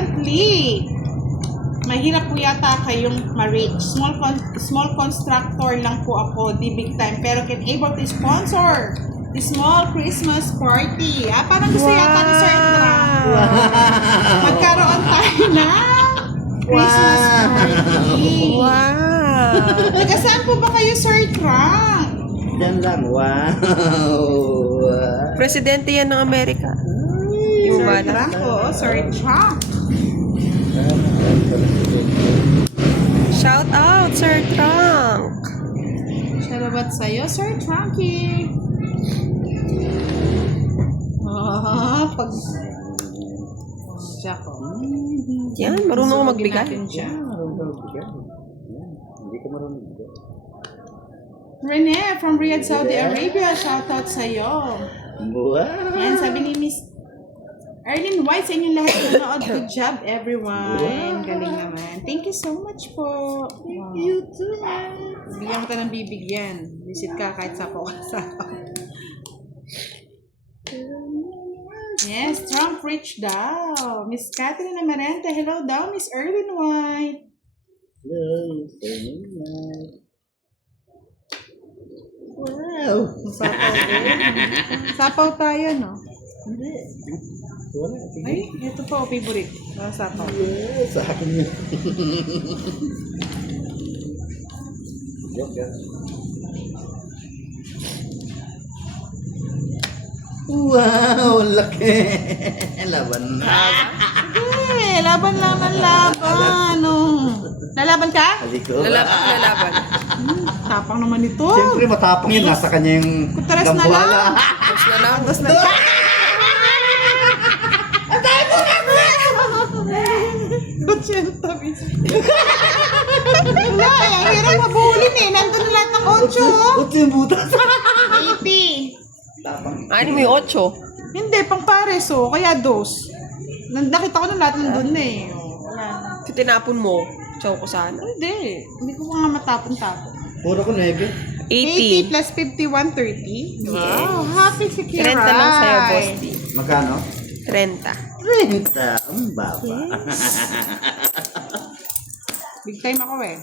apparently, mahirap po yata kayong ma-reach. Small constructor lang po ako, di big time. Pero can able to sponsor the small Christmas party. Parang gusto yata ni Sir Trump. Magkaroon tayo ng Christmas party. Wow! Taga-saan po ba kayo, Sir Trump? Diyan lang. Wow! Presidente yan ng Amerika. Yung Sir bala. Trump po, Sir Trump. Shout out, Sir Trump! Salamat sa'yo, Sir Trunky. Pag... Siya ko. Yan, marunong ako magbigay. Natin siya. Hindi ka marunong magbigay. Rene from Riyadh, Saudi Arabia. Shout out sa'yo. Wow! Yan, sabi ni Miss Arlene White sa inyong lahat nanood. Good job, everyone. Galing naman. Thank you so much po. Wow. You too. Bigyan kita ng bibigyan. Visit ka kahit sapo ka sa Yes, Trump rich daw. Miss Catherine Amarante, hello daw. Miss Arlene White. Hello. Wow! Sapaw din. Sapaw tayo, no? Hindi. Wala. Sige. Ay, ito po, favorite. Sapaw. Yes, sa akin yun. Joke yan. Wow! Laki! Laban na. Sige, laban lang ng laban. Lalaban ka? Aliko. Lalaban. Tapang naman ito. Siyempre matapang yun. Nasa kanya yung Kutaras na lang. gambuhala. Tapos na lang. Tapos na lang. Kutsenta, bis. Wala, ang hirap mabulin eh. Nandun na lahat ng 8. Utsi yung butas. 80. Tapang. Ano mo yung 8? Hindi, pang pares oh. Kaya 2. Nakita ko na lahat nandun na eh. Wala. Kasi tinapon mo. Chow ko sana. Hindi. Hindi ko pa nga matapon-tapon. Puro ko 9. 80 80. plus 51, 30. Wow, happy si 30 Kiray. lang sa'yo, boss D. Magkano? 30. 30. Ang baba. Big time ako eh.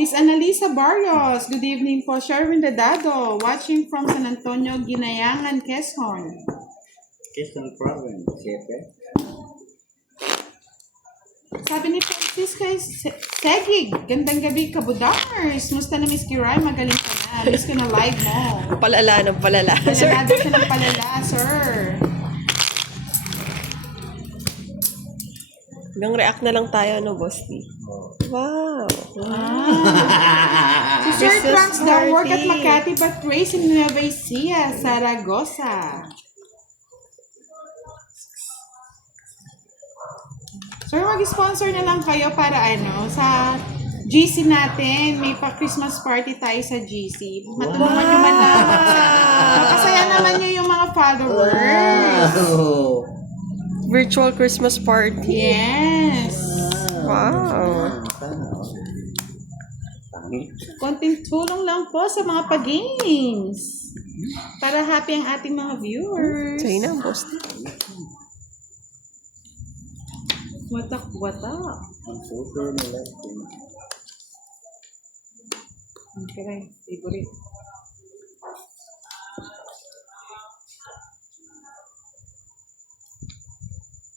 Miss Annalisa Barrios, good evening po. Sherwin Dadado, watching from San Antonio, Ginayangan, Quezon. Quezon Province. Siyempre. Sabi ni Francisca Segig, gandang gabi kabudangers. Musta na Miss Kiray? Magaling ka na. Miss ko na live mo. Palala ng palala. Sir. Palala daw siya ng palala, sir. Hanggang react na lang tayo, no, boss D? Wow. Si Sir Christmas Trunks daw work at party. Makati but raised in Nueva Ecija, Zaragoza. Sir, mag-sponsor na lang kayo para sa GC natin. May pa-Christmas party tayo sa GC. Matulungan nyo man lang. Mapasaya naman nyo yung mga followers. Wow! Virtual Christmas party. Yes. Wow. Konting tulong lang po sa mga pag-games. Para happy ang ating mga viewers. Sa'yo na, boss D. Watak-watak. Ang super nila. Okay, favorite.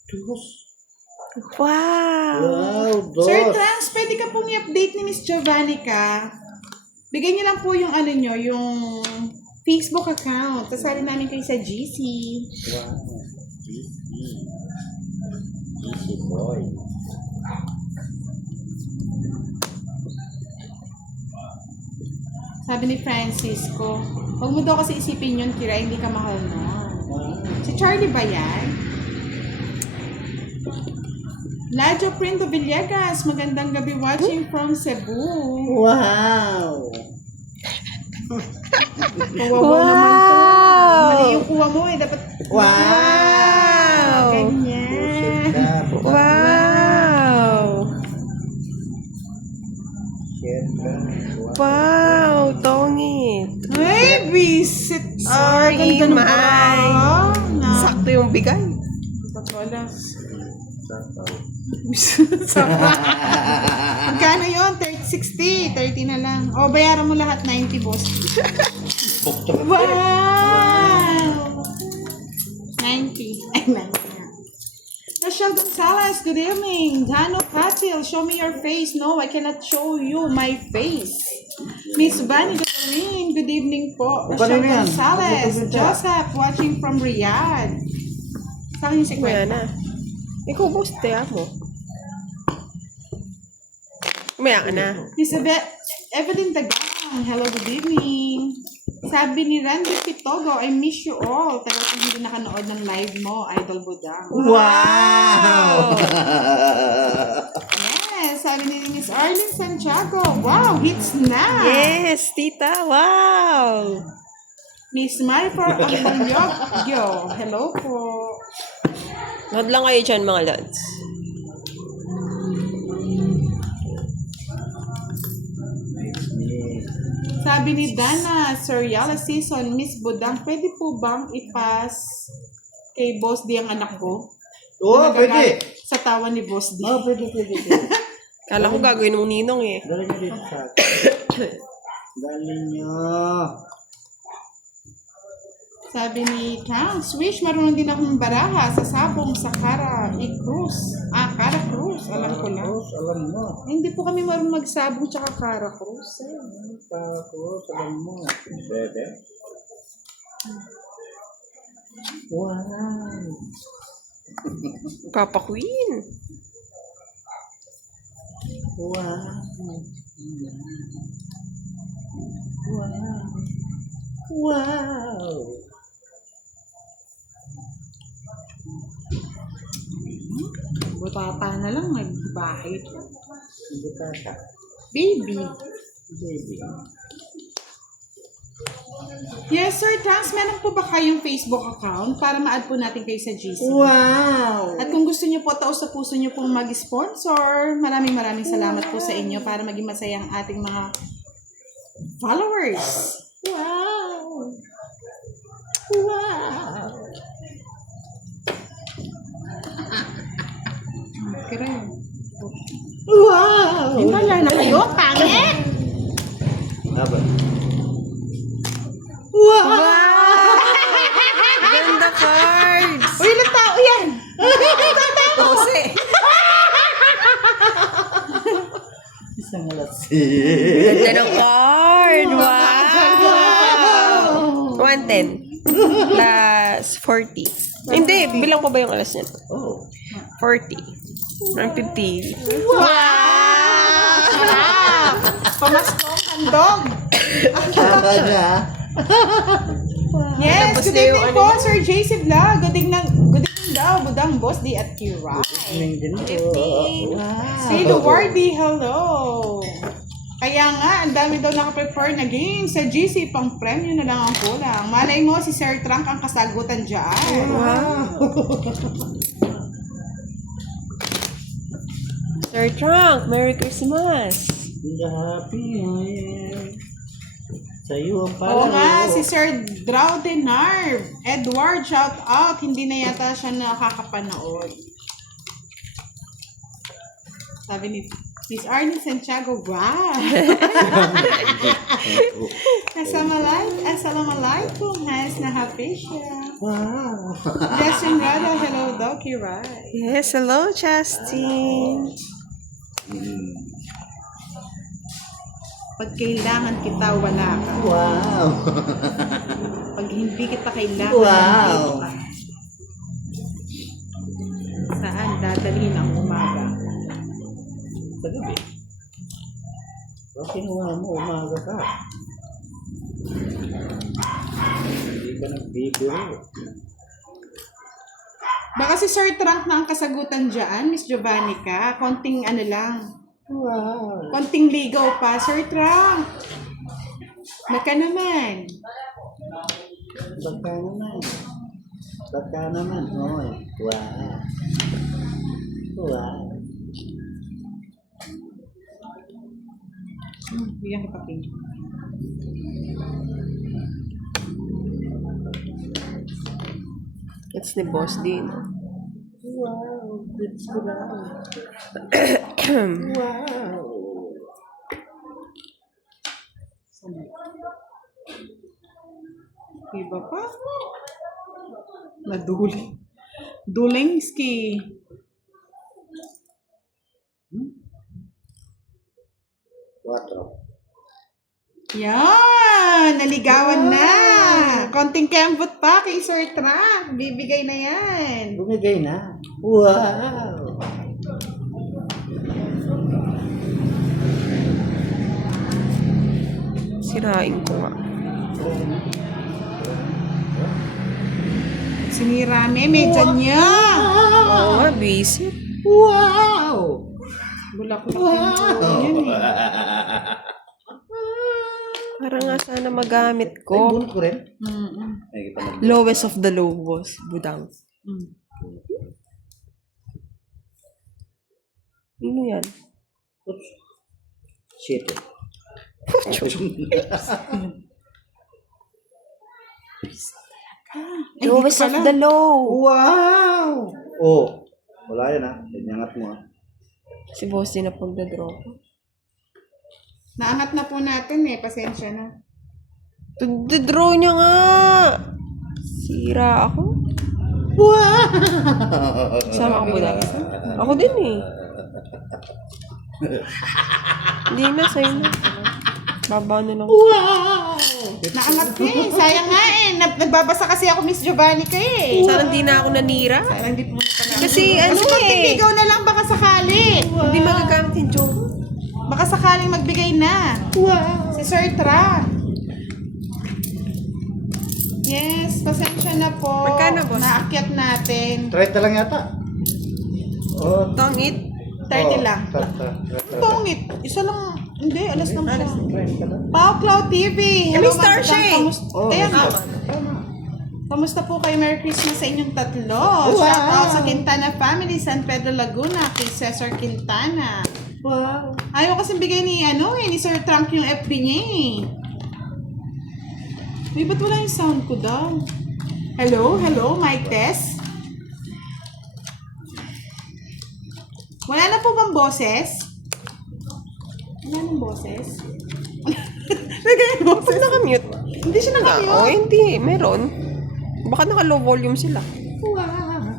Diyos. Wow. Wow, dos. Sir Trans, pwede ka pong i-update ni Miss Giovannica. Bigay niyo lang po yung yung Facebook account. Kasali namin kayo sa GC. Wow. Easy boy. Sabi ni Francisco, huwag mo daw kasi isipin yun, Kira, hindi ka mahal nun. Si Charlie ba yan? Lajo Printo Villegas, magandang gabi watching from Cebu. Wow. Kawawa naman to. Mali yung kuha mo eh. Dapat... Wow. Ganyan. Wow. Wow, Tongit. Ay, visit. Sorry, ganda ng Mai. bra. bigay. $2. Sapaw. Magkano yun? 60. 30 na lang. O, bayaran mo lahat 90, boss. Wow! 90. Ay, 90 na. Rochelle Gonzalez, good evening. Dano Catil, show me your face. No, I cannot show you my face. Miss Bunny Doreen, good evening po. Rochelle Ano yan? Gonzalez, Ano yan? Joseph, watching from Riyadh. Sa akin yung si Maya na. Ikaw, boss, taya mo. Maya ka na. Miss Evelyn Tagang, hello, good evening. Sabi ni Randy Pitogo, I miss you all. Tagal kong hindi nakanood ng live mo, Idol Budang. Wow! Yes, sabi ni Miss Arlene Santiago, wow, hits na. Yes, tita. Wow. Miss Marifor Ambalyogyo, hello po. Load lang kayo dyan, mga lods. Sabi ni Dana, Seriala Season, Miss Budang, pwede po bang ipas kay Boss D ang anak ko? Oo, Nagagalit pwede. Sa tawa ni Boss D. Oo, pwede. Kala ko gagawin ng ninong eh. Dali nyo dito sa akin. Dali nyo. Sabi ni Kang, Swish, marunong din akong baraha sa sabong sa Cara Cruz. Cara Cruz, alam ko lang. Tapos, alam mo. Hindi po kami marunong magsabong tsaka Cara Cruz. Tapos, alam mo. Bebe. Wow. Papa Queen. Wow. Wow. Wow. Butata na lang, nagbahay. Butata. Baby. Baby. Yes, Sir Trans, meron po ba kayong Facebook account para ma-add po natin kayo sa GC? Wow. At kung gusto niyo po, taos sa puso niyo pong mag-sponsor, maraming salamat po sa inyo para maging masaya ang ating mga followers. Wow. Wow. Kira. Wow. Wala na kayo, pangit! Aba. Wow! Ganda cards. Uy, ilang tao yan? Kasi. Isang alatsi. Ganda ng card. Wow. 110. Plus 40. Hindi, bilang pa ba yung alas niya? Oh. 40. 150. Wow! Pamaskong handog! Tama na. Yes, Tapos good na yung evening ano po, yun. Sir JC Vlog. Good evening daw, Budang Boss D at Kira. Ning din po. Wow. Si Luwardi, hello! Kaya nga, ang dami daw nakaprepare na games sa GC, pang premyo na lang ang kulang. Malay mo, si Sir Trunk ang kasagutan dyan. Wow. Sir Trunk, Merry Christmas. Happy New Year. Sa'yo ang Oo palaro. nga, si Sir Draudenar. Edward, shout out. Hindi na yata siya nakakapanood. Sabi ni Miss Arnie Santiago, wow! Assalamualaikum, has na happy siya. Wow. Justin Rado, hello daw, Kira. Yes, hello, Justin. Pag kailangan kita, wala ka. Wow. Pag hindi kita kailangan, Wow. nandito ka. Saan dadalhin ang umaga? Sa gabi. Kung kinuha mo, umaga ka. Hindi ka nagbibiro. Baka si Sir Trunk na ang kasagutan dyan, Miss Giovanni ka. Konting ano lang. Wow. Konting ligaw pa, Sir Trunk. Baka naman. Baka naman. Baka naman. Oy. Wow. Wow. Bigyan kita pink. It's ni Boss D, no? Wow, it's brown. Wow. Iba pa? Naduli. Dulingski. Quatro. Yan! Naligawan na! Konting kembot pa kay Sir Tra. Bibigay na yan. Bumigay na. Wow. Sirain ko nga. Sinirami, medyo niya. Oo nga, busy. Wow. Bulaklak yan eh. Parang nga sana magamit Ay, ko. bunot ko rin. Mm-mm. Ay, kita Lowest of the low, boss. Budang. Mm. Sino yan? Oops. Shit. Lowest of the low. Wow. Oh. Wala yan ah. Inyangat mo ah. Si boss din na pagdadraw ko. Naangat na po natin eh. Pasensya na. Pagdadraw niya nga. Sira ako. Wow. Sama ako ba? Ako din eh. Hindi na, sa'yo na. Baba na lang. Wow. Naangat ka eh. Sayang nga eh. Nagbabasa kasi ako Miss Giovanni ka eh. Sana hindi na ako nanira. Sayang di po na Kasi ano Kasi eh. magbibigay na lang baka sakali. Hindi magagamit yung joke. Baka sakaling magbigay na. Wow. Si Sir Tra. Yes, pasensya na po. Magkano, boss? Naakyat natin. 30 lang yata. Oh. Tangit. 30 lang. Pongit. Pongit. Isa lang. Hindi, alas lang siya. 30 lang. Pau Cloud TV. may star siya eh. Oh, Kaya nga. tama. Kamusta po kayo? Merry Christmas sa inyong tatlo. Wow. Shout out sa Quintana family, San Pedro Laguna, kay Cesar Quintana. Wow. Ayaw kasi bigay ni, ni Sir Trunk yung FB niya eh. Uy, ba't wala yung sound ko daw? Hello? Hello? Mic test? Wala na po bang boses? Wala nang boses? Lagay yung Ba't boses. nakamute? Hindi siya nakamute. Oo, hindi. Meron. Baka naka-low volume sila. Wow.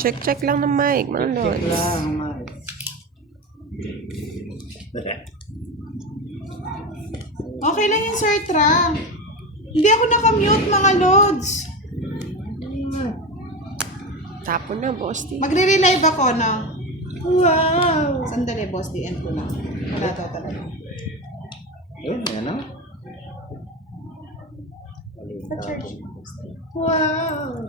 Check lang ng mic, mga Check lods. lang, Mike. Okay lang yung Sir Tra. Hindi ako nakamute mga lods. Tapon na, boss. Magre-relive ako, no? Wow. Sandali, boss. The end ko lang. Wala daw talaga. Ayun, yan na. Wow.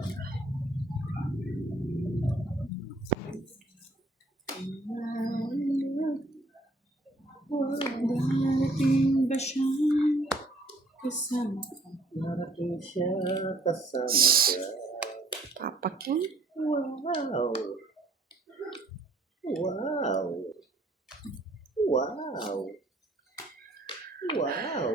Darating ba siya kasama? Narating siya kasama siya. Papakin. Wow. Wow. Wow. Wow.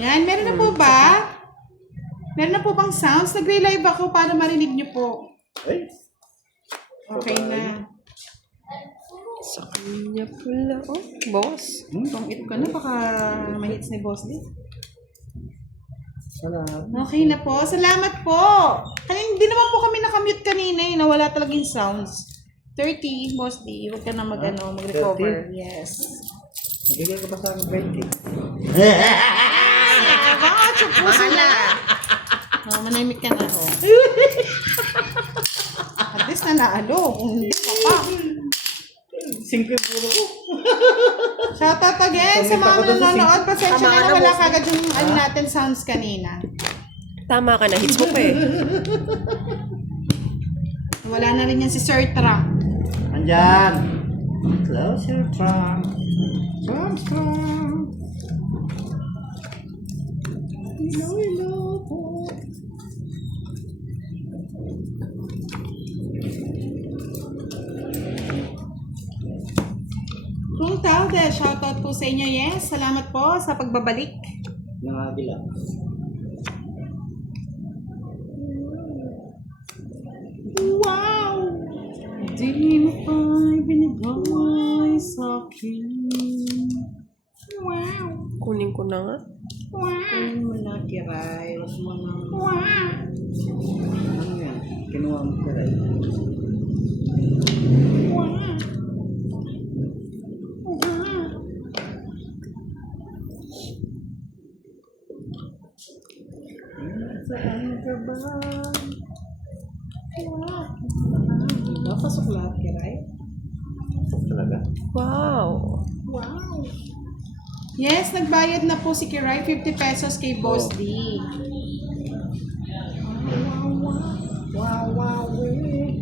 Yan, meron na po ba? Meron na po bang sounds? Nagre-live ako para marinig niyo po. Ay, Okay na. Sa kanya pula. Oh, boss. Kung ito ka na, baka mahits ni Boss D. salamat. Okay na po. Salamat po. Hindi naman po kami nakamute kanina eh. Nawala talaga yung sounds. 30, Boss D. Huwag ka na mag-recover. 30? Yes. Bigyan ka pa sa akin 20. Baka, chupusin na. Oh, manahimik ka na. Oh. At least nanalo. Kung hindi ka pa. 5 puro ko. Shoutout again sa mga Tumita ka doon sa nanonood. Pasensya Tama na ka na, wala boss. kagad yung natin sounds kanina. Tama ka na. Hits mo pa eh. Wala na rin yan si Sir Trump. Andyan. Closer, Trump. Trump. Hello po. Valdez, shoutout po sa inyo. Yes, salamat po sa pagbabalik. Nangagila. Wow! Di mo pa'y binigay sa'kin. Wow! Kunin ko na nga. Wow! Wala kiray. Huwag mo nang... Wow! Ano yan? Kinuha mo kiray. Wow! Saan ka ba? Wow! Pasok lahat, Kiray. Talaga? Wow. Wow! Yes, nagbayad na po si Kiray 50 pesos kay Boss D. Wow, wow, eh.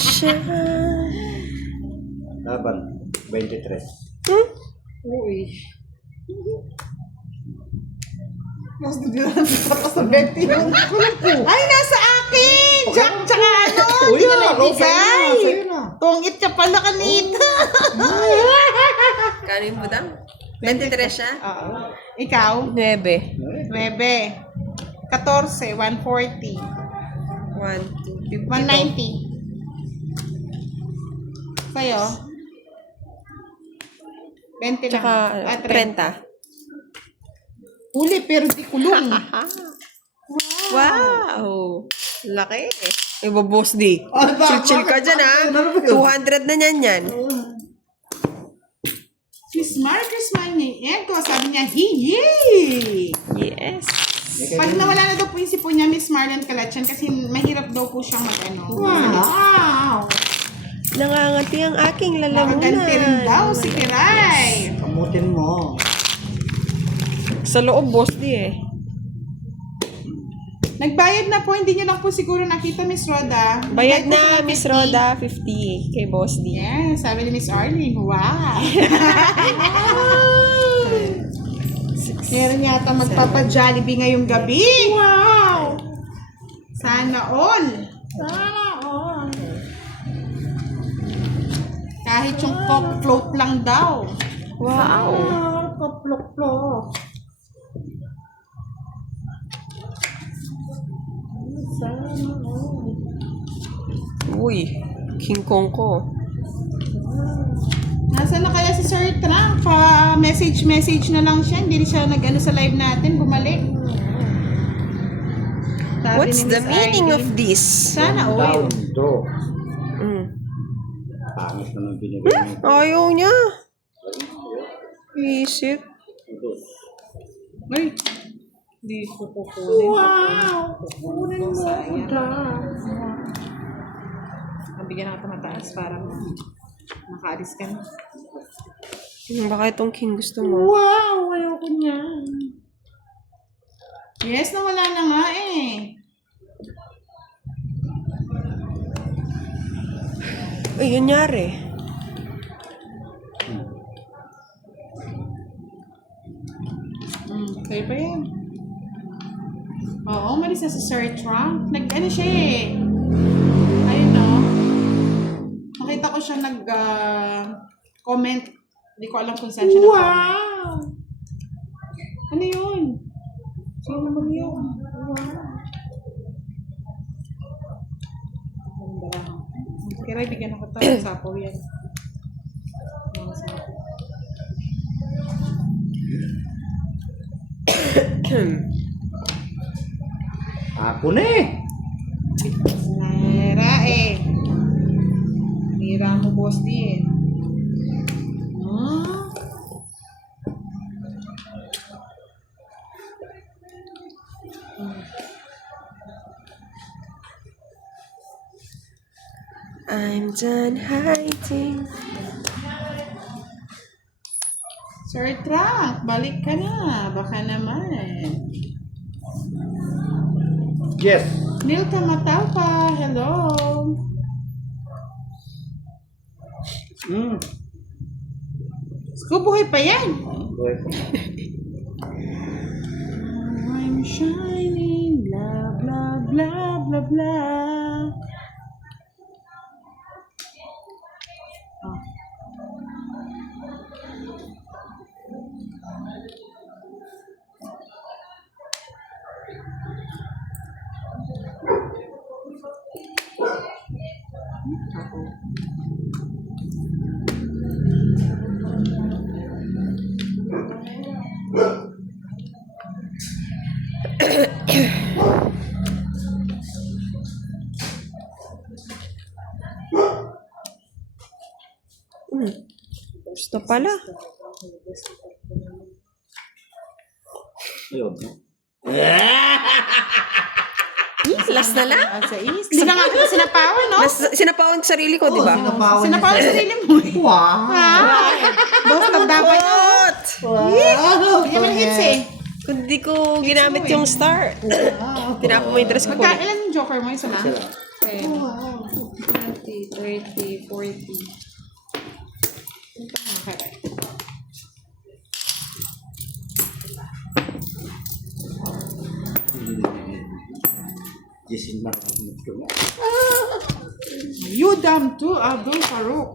Siya. Laban. 23. Uy. Mas nagdala sa 21. Ay, nasa akin! Jack, tsaka ano? Uy, Hindi ka ah, naibigay. sa'yo na. Tungit ka pala kanita. Kanin mo daw? 23 siya? Oo. Ikaw? 9. 9. 14, 140. 1, 2, 190. Sa'yo? 20 lang. Tsaka Ah, 30. Huli, pero di kulong. Wow! Laki. Boss D. Ah, Chill ka dyan, ha? 200 na yan yan. Si Smart Eko, sabi niya, hihi! Yes. Pag nawala na daw po yung sipon niya, Miss Marlon Kalatyan, kasi mahirap daw po siyang mag-ano. Wow! Nangangati ang aking lalamunan. Nakaganti rin daw si Kiray. Kamutin mo. Sa loob, Boss D eh. Nagbayad na po, hindi niyo lang po siguro nakita, Miss Roda. Bayad po na, siya ng Miss 50. Roda, 50 kay Boss D. Yes, sabi ni Miss Arlene, wow! Meron yata magpapa-Jollibee ngayong gabi. Wow! Sana all. Sana all. Kahit yung coke float lang daw. Wow. Kaplok-plok. Sana all. Uy, King Kong ko. Nasaan na kaya si Sir Trump? Pa-message na lang siya. Hindi siya nag-ano sa live natin. Bumalik. Sabi What's ni the Miss meaning of Arlene, this? Sana all. Down. Do. Mm. Pangit naman binigay mo. Ayaw niya. Isip. Ay, di ko kukunin. Wow! Kukunin mo. Nabigyan na kita mataas para makaalis ka na. Baka itong King gusto mo. Wow! Ayoko niyan. Yes, nawala na nga eh. Ay, yun nyari. Kaya pa yan. Oo, umalis na si Sir Trump. Nag-ano siya eh. Ayun no. Nakita ko siya nag-comment. Hindi ko alam kung saan siya nag-comment. Wow! Ano yun? Sino naman yun? Wow! Kaya bigyan ako tayo sa sapo yan. Mga sapo. Ako na eh. Nara eh. Mira mo, boss din. Ah. I'm done hiding. Sir Trump, balik ka na. Baka naman. Yes. Milka Matapa, hello. Buhay pa yan. I'm shining light. Blah, blah, blah. Gusto pala. Ayun. Last na lang? Sa is. Hindi ka nga kita sinapawan, no? Sinapawan ko sarili ko, di ba? Sinapawan Sinapawan sa sarili mo. Wow! Dos, tagdapan nyo. What? Wow! Hindi naman hits eh. Kung di ko ginamit yung star. Tinapon mo yung dress ko po. Ilan yung joker mo? Isa na? Isa lang. 10, 20, 30, 40. Okay. Jisin na ako. You dumb too, Abdul Farouk.